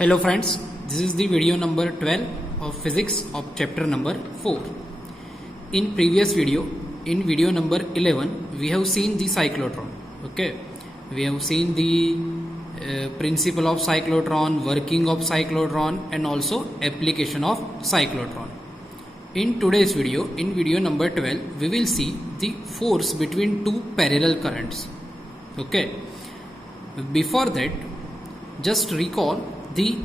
Hello friends, this is the video number 12 of physics of chapter number 4. In previous video, in video number 11, we have seen the cyclotron. Okay, we have seen the principle of cyclotron, working of cyclotron and also application of cyclotron. In today's video, in video number 12, we will see the force between two parallel currents. Okay, before that, just recall the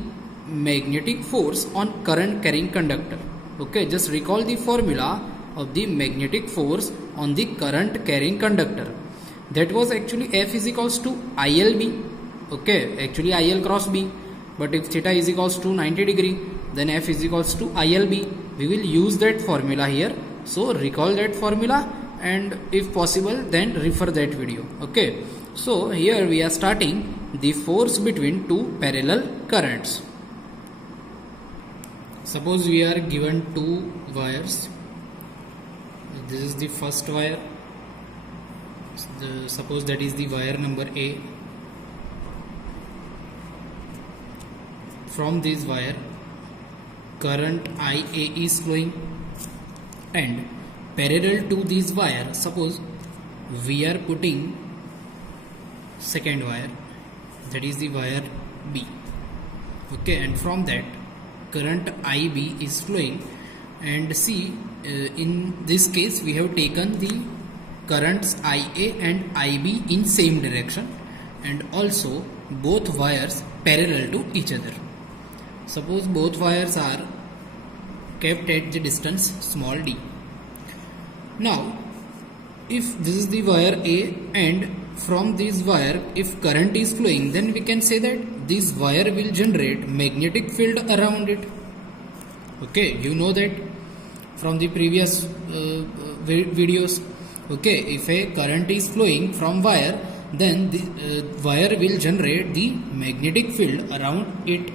magnetic force on current carrying conductor. Okay, just recall the formula of the magnetic force on the current carrying conductor. That was actually F is equals to ILB. Okay, actually IL cross B, but if theta is equals to 90 degree, then F is equals to ILB. We will use that formula here. So recall that formula, and if possible then refer that video. Okay, so here we are starting the force between two parallel currents. Suppose we are given two wires. This is the first wire. Suppose that is the wire number A. From this wire, current IA is flowing, and parallel to this wire, suppose we are putting second wire, that is the wire B. Okay, and from that current IB is flowing, and see, in this case we have taken the currents IA and IB in same direction, and also both wires parallel to each other. Suppose both wires are kept at the distance small d. Now if this is the wire A, and from this wire if current is flowing, then we can say that this wire will generate magnetic field around it. Okay, you know that from the previous videos. Okay, if a current is flowing from wire, then the wire will generate the magnetic field around it.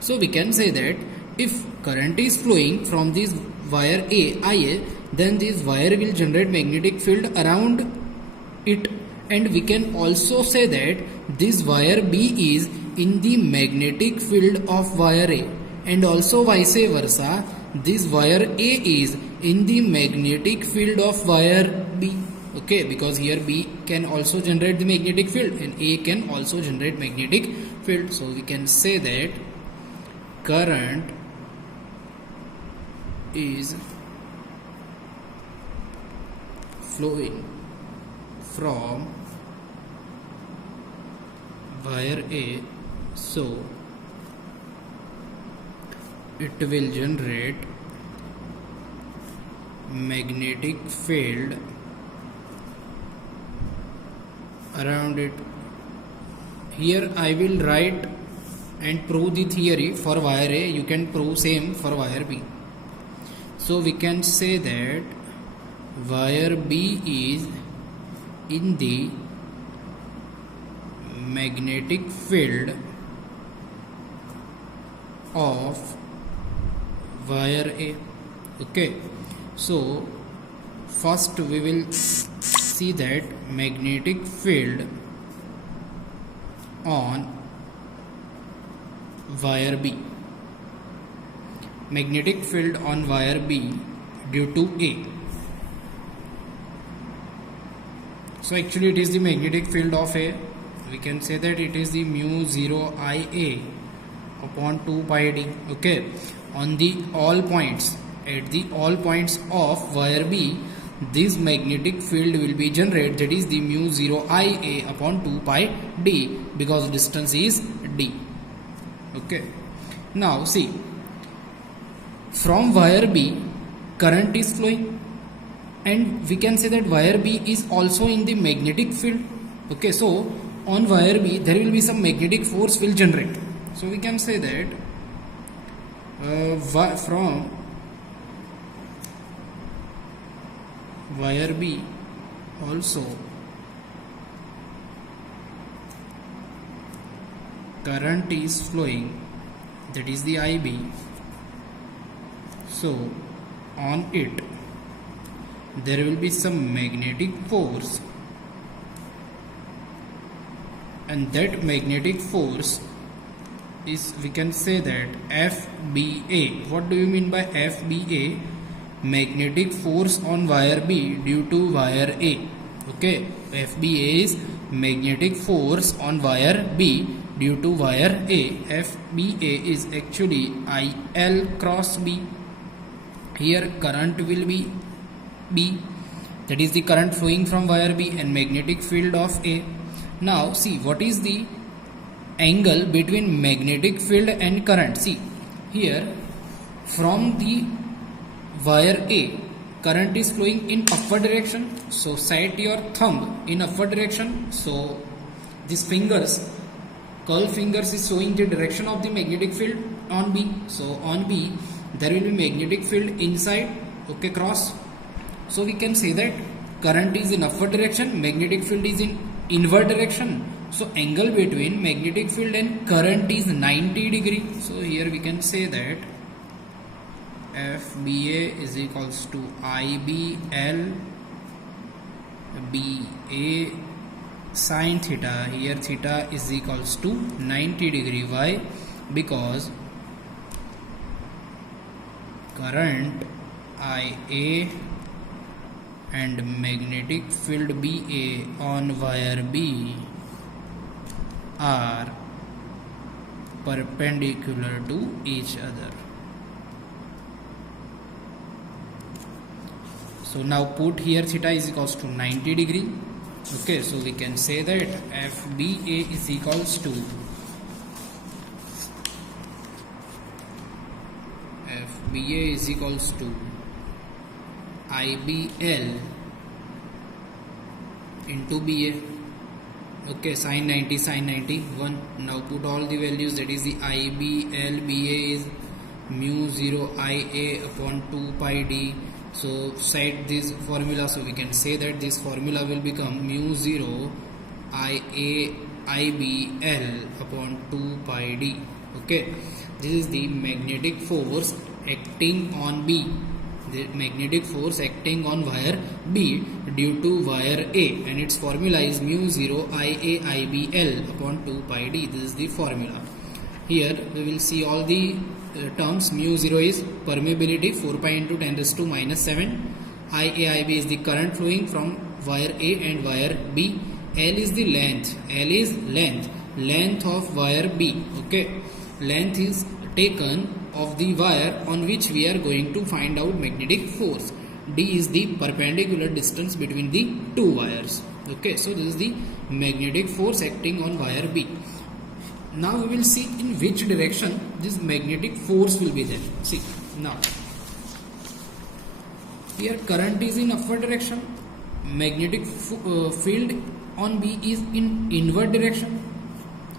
So we can say that if current is flowing from this wire A, IA, then this wire will generate magnetic field around it, and we can also say that this wire B is in the magnetic field of wire A, and also vice versa, this wire A is in the magnetic field of wire B. Okay, because here B can also generate the magnetic field and A can also generate magnetic field. So we can say that current is flowing from wire A, so it will generate magnetic field around it. Here I will write and prove the theory for wire A. You can prove same for wire B. So we can say that wire B is in the magnetic field of wire A. Okay, so first we will see that magnetic field on wire B. Magnetic field on wire B due to A. So actually it is the magnetic field of A. We can say that it is the mu 0 IA upon 2 pi d. Okay, on the all points, at the all points of wire B, this magnetic field will be generated, that is the mu 0 IA upon 2 pi d, because distance is d. Okay, now see, from wire B current is flowing, and we can say that wire B is also in the magnetic field. Okay, so on wire B there will be some magnetic force will generate. So we can say that from wire B also current is flowing, that is the IB. So on it there will be some magnetic force, and that magnetic force is, we can say that FBA. What do you mean by FBA? Magnetic force on wire B due to wire A. Okay, FBA is magnetic force on wire B due to wire A. FBA is actually IL cross B. Here current will be B, that is the current flowing from wire B, and magnetic field of A. Now see what is the angle between magnetic field and current. See here, from the wire A, current is flowing in upward direction, so set your thumb in upward direction. So these fingers, curl fingers, is showing the direction of the magnetic field on B. So on B there will be magnetic field inside, okay, cross. So we can say that current is in upward direction, magnetic field is in inward direction. So angle between magnetic field and current is 90 degree. So here we can say that FBA is equals to IBL BA sin theta. Here theta is equals to 90 degree. Why? Because current IA and magnetic field BA on wire B are perpendicular to each other. So now put here theta is equals to 90 degree. Okay, so we can say that FBA is equals to IBL into BA. Okay, sin 90 sin 90 1. Now put all the values, that is the IBL BA is mu 0 IA upon 2 pi d. So set this formula, so we can say that this formula will become mu 0 IA IBL upon 2 pi d. Okay, this is the magnetic force acting on B, the magnetic force acting on wire B due to wire A, and its formula is mu 0 IA IBL upon 2 pi d. This is the formula. Here we will see all the terms. Mu 0 is permeability, 4 pi into 10 raised to minus 7. IAIB is the current flowing from wire A and wire B. L is the length. L is length of wire B. Okay, length is taken of the wire on which we are going to find out magnetic force. D is the perpendicular distance between the two wires. Okay, so this is the magnetic force acting on wire B. Now we will see in which direction this magnetic force will be there. See now, here current is in upward direction, magnetic field on B is in inward direction.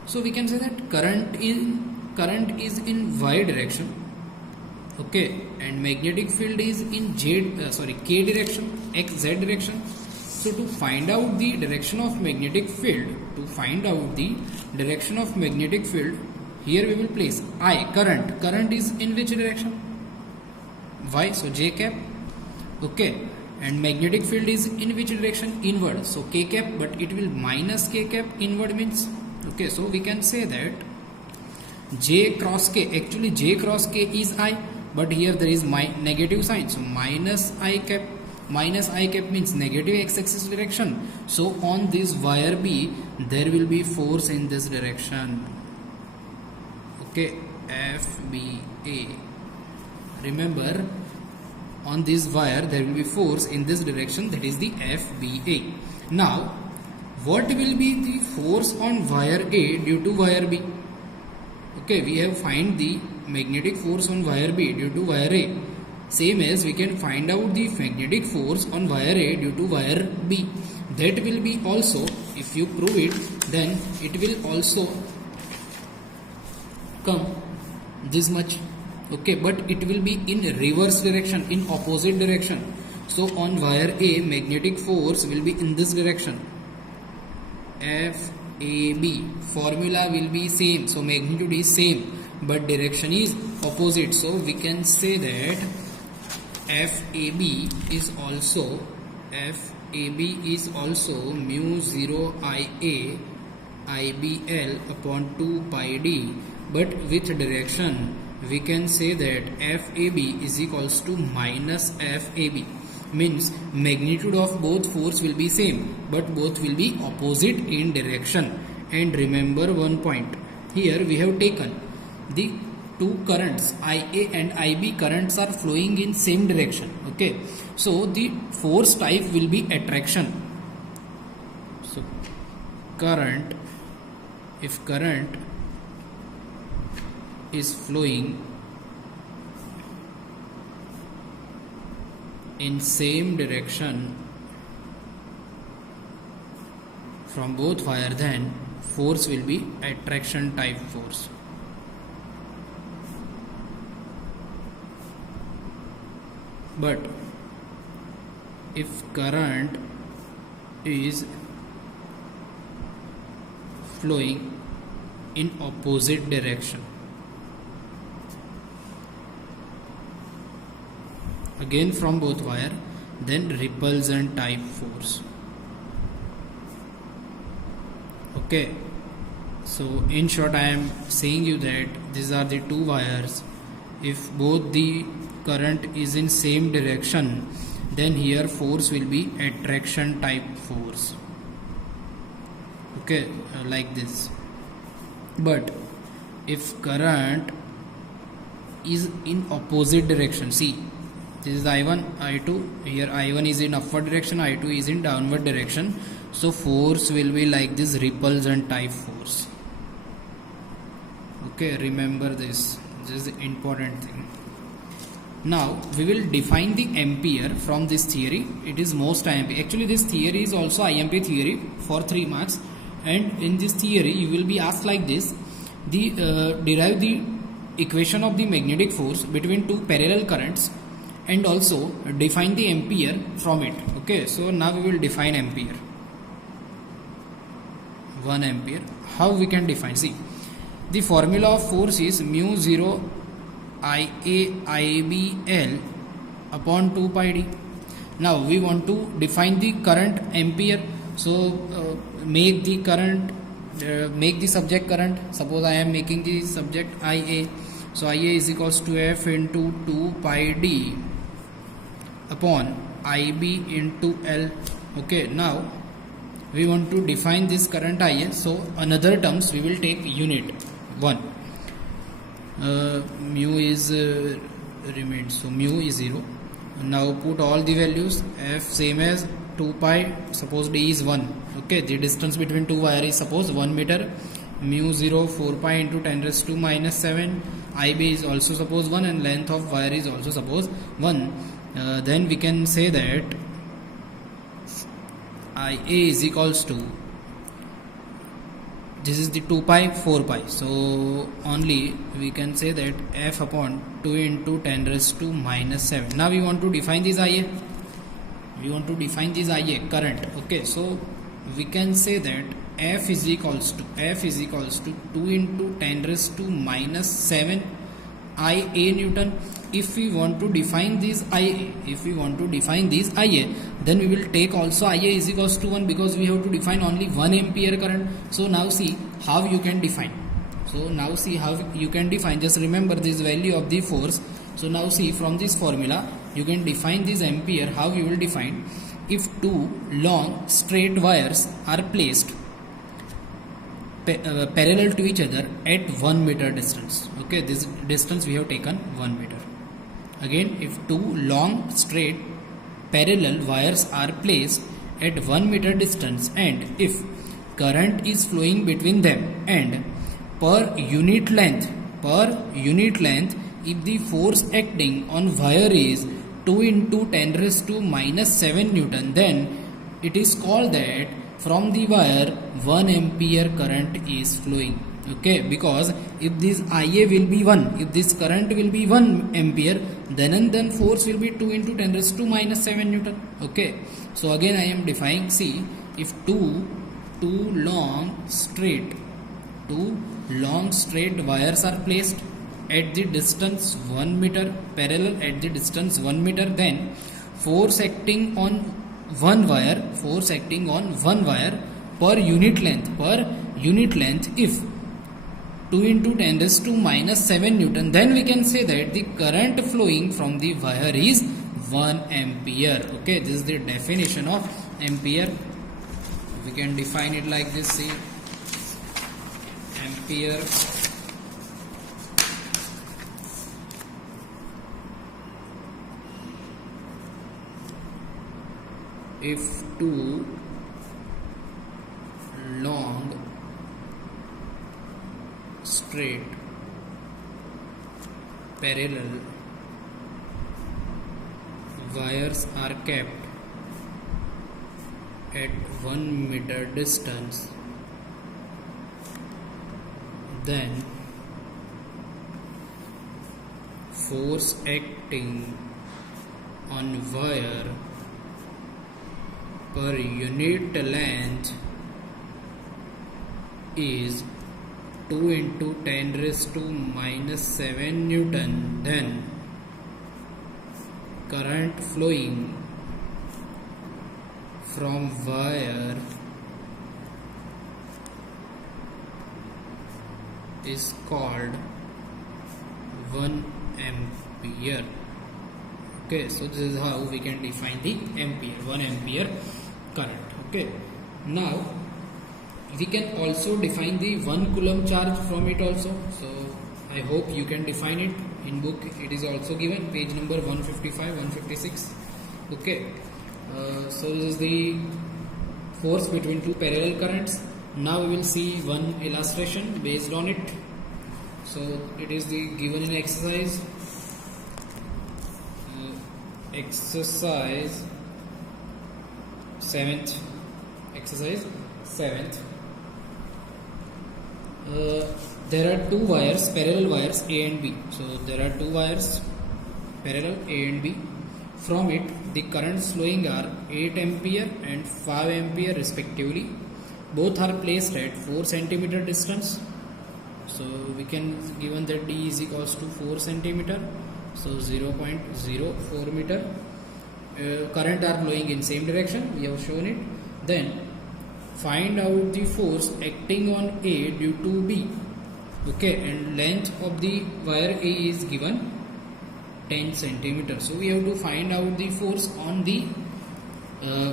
So we can say that current is in Y direction. Okay, and magnetic field is in K direction, XZ direction. So to find out the direction of magnetic field, here we will place I, current is in which direction? Y, so J cap. Okay, and magnetic field is in which direction? Inward, so K cap, but it will minus K cap, inward means. Okay, so we can say that J cross K, actually J cross K is I, but here there is negative sign, so minus I cap. Minus I cap means negative x-axis direction. So on this wire B there will be force in this direction. Okay, FBA. Remember, on this wire there will be force in this direction, that is the FBA. Now what will be the force on wire A due to wire B? Okay, we have find the magnetic force on wire B due to wire A. Same as we can find out the magnetic force on wire A due to wire B. That will be also, if you prove it, then it will also come this much. Okay, but it will be in reverse direction, in opposite direction. So on wire A, magnetic force will be in this direction. FAB, formula will be same, so magnitude is same, but direction is opposite. So we can say that FAB is also mu 0 IA IBL upon 2 pi d, but with direction we can say that FAB is equals to minus FAB, means magnitude of both force will be same but both will be opposite in direction. And remember one point, here we have taken the two currents IA and IB currents are flowing in same direction. Okay, so the force type will be attraction. So current, if current is flowing in same direction from both wire, then force will be attraction type force. But if current is flowing in opposite direction, again from both wire, then repulsion type force. Okay, so in short I am saying you that these are the two wires. If both the current is in same direction, then here force will be attraction type force. Okay, like this. But if current is in opposite direction, see, this is I1, I2, here I1 is in upward direction, I2 is in downward direction, so force will be like this repulsion type force. Okay, remember this is the important thing. Now we will define the ampere from this theory. It is most IMP. Actually this theory is also IMP theory for 3 marks, and in this theory you will be asked like this, derive the equation of the magnetic force between two parallel currents and also define the ampere from it. Okay, so now we will define ampere. 1 ampere. How we can define? See, the formula of force is mu 0 IA IBL upon 2 pi d. Now we want to define the current ampere. So make the current, make the subject current. Suppose I am making the subject IA. So IA is equals to F into 2 pi d upon IB into L. Okay, now we want to define this current IA. So another terms we will take unit 1. Mu is remains, so mu is 0. Now put all the values. F same as 2 pi, suppose d is 1. Okay, the distance between two wire is suppose 1 meter. Mu 0 4 pi into 10 raised to minus 7. IB is also suppose 1 and length of wire is also suppose 1. Then we can say that IA is equals to, this is the 2 pi 4 pi, so only we can say that F upon 2 into 10 raised to minus 7. Now we want to define this IA, we want to define this IA current. Okay, so we can say that F is equals to 2 into 10 raised to minus 7 IA Newton. If we want to define this IA, then we will take also IA is equals to 1, because we have to define only 1 ampere current. So now see how you can define. Just remember this value of the force. So now see, from this formula you can define this ampere. How you will define? If two long straight wires are placed parallel to each other at 1 meter distance. Okay, this distance we have taken 1 meter. Again, if two long straight parallel wires are placed at 1 meter distance, and if current is flowing between them, and per unit length, if the force acting on wire is 2 into 10 raised to minus 7 Newton, then it is called that from the wire 1 ampere current is flowing. Okay, because if this IA will be 1, if this current will be 1 ampere, then force will be 2 into 10 raised to minus 7 Newton. Okay, so again I am defining. See, if two long straight wires are placed at the distance 1 meter, parallel at the distance 1 meter, then force acting on one wire per unit length unit length, if 2 into 10 raised to minus 7 Newton, then we can say that the current flowing from the wire is 1 ampere. Okay, this is the definition of ampere. We can define it like this. See, ampere if two long straight parallel wires are kept at 1 meter distance, then force acting on wire per unit length is 2 into 10 raised to minus 7 Newton, then current flowing from wire is called 1 ampere. Okay, so this is how we can define the ampere, 1 ampere current. Okay, now we can also define the 1 coulomb charge from it also. So I hope you can define it. In book it is also given, page number 155, 156. Okay, so this is the force between two parallel currents. Now we will see one illustration based on it. So it is the given in exercise. Exercise 7th. Exercise 7th. There are two wires, parallel wires A and B. So there are two wires, parallel A and B. From it, the currents flowing are 8 ampere and 5 ampere respectively. Both are placed at 4 centimeter distance. So we can given that D is equals to 4 centimeter. So 0.04 meter. Current are flowing in same direction. We have shown it. Then find out the force acting on A due to B. Okay, and length of the wire A is given 10 centimeter. So we have to find out the force on the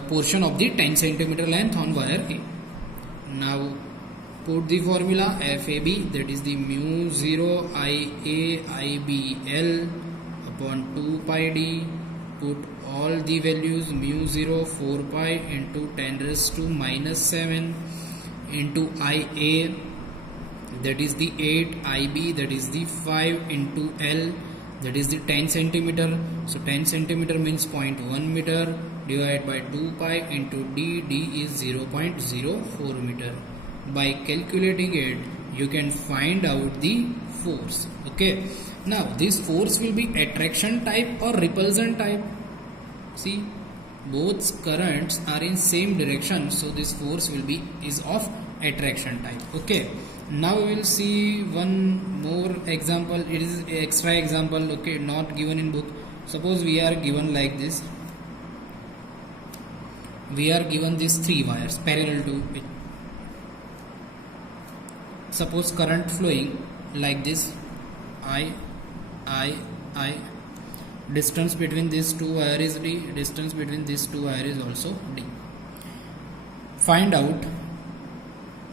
portion of the 10 centimeter length on wire A. Now put the formula FAB, that is the mu 0 IA IBL upon 2 pi D. Put all the values, mu 0 4 pi into 10 raised to minus 7 into IA, that is the 8, IB, that is the 5 into L, that is the 10 centimeter. So 10 centimeter means 0.1 meter divided by 2 pi into D. D is 0.04 meter. By calculating it, you can find out the force. Okay, now this force will be attraction type or repulsion type. See, both currents are in same direction, so this force will be is of attraction type. Okay, now we will see one more example. It is extra example. Okay, not given in book. Suppose we are given like this. We are given these three wires parallel to it. Suppose current flowing like this, I. Distance between these two wires is D. Distance between these two wires is also D. Find out.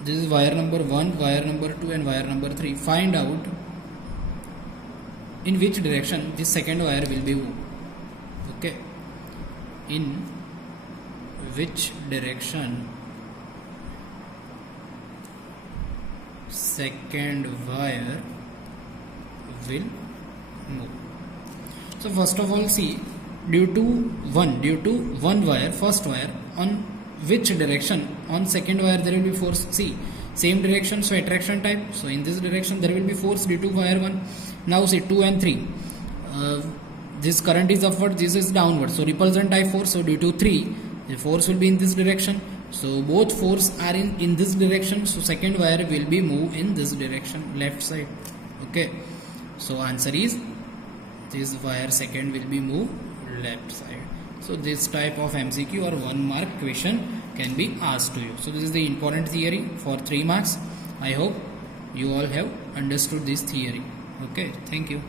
This is wire number 1, wire number 2 and wire number 3. Find out in which direction this second wire will be moved. Okay. In which direction second wire will move. So first of all, see, due to one wire, first wire, on which direction on second wire there will be force. See, same direction, so attraction type. So in this direction there will be force due to wire 1. Now see 2 and 3. This current is upward, this is downward. So repulsion type force. So due to 3, the force will be in this direction. So both force are in this direction. So second wire will be moved in this direction, left side. Okay. So answer is this wire second will be moved left side. So this type of MCQ or 1 mark question can be asked to you. So this is the important theory for 3 marks. I hope you all have understood this theory. Okay, thank you.